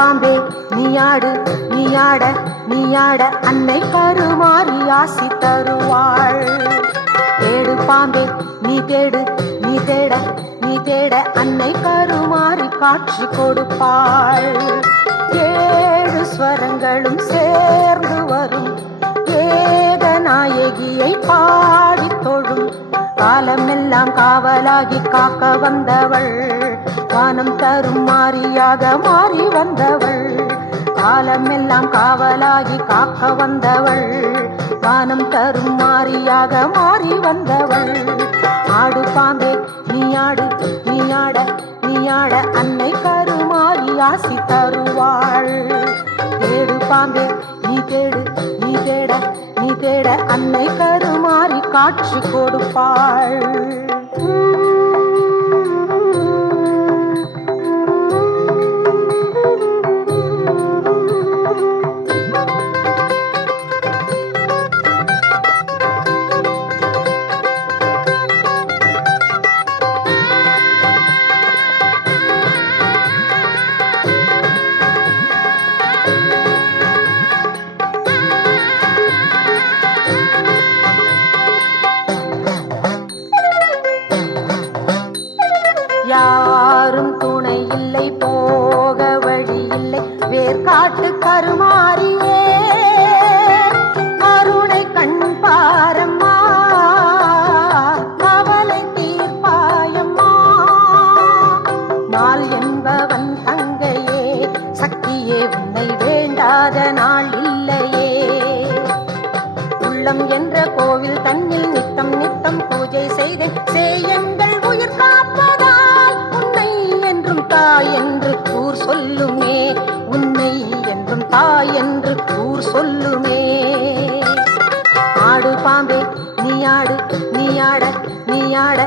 பாம்பே நீயாடு நீயாட நீயாட அன்னை கருமாறி ஆசி தருவாள். தேடு பாம்பே நீ தேடு நீ தேட நீ தேட அன்னை கருமாறி காட்சி கொடுப்பாள். ஏழு ஸ்வரங்களும் சேர்ந்து வரும் ஏகநாயகியை பாடி தொழும் காலமெல்லாம் காவலாகி காக்க வந்தவள். வானம் தரும் மாரியாக மாறி வந்தவள். காலமெல்லாம் காவலாகி காக்க வந்தவள். வானம் தரும் மாரியாக மாறி வந்தவள். ஆடு பாம்பே நீயாடு நீயாட நீயாட அன்னை கருமாறி ஆசி தருவாள். தேடு பாம்பே நீ தேடு நீ தேட நீ தேட அன்னை கருமாறி காட்சி கொடுப்பாள். யாரும் துணை இல்லை போக வழி இல்லை வேர்காட்டு கருமாறியே கருணை கண் பாரம்மா கவலை தீர்ப்பாயம்மா. நாள் என்பவன் தங்கையே சக்தியே உன்னை வேண்டாத நாள் இல்லையே. உள்ளம் என்ற கோவில் தன்னில் நித்தம் நித்தம் பூஜை செய்தேன் செய்யங்கள் உயிர் காப்பதா தாய் என்று கூர் சொல்லுமே உன்னை என்றும் தாய் என்று கூர் சொல்லுமே. ஆடு பாம்பே நீயாடு நீயாட நீயாட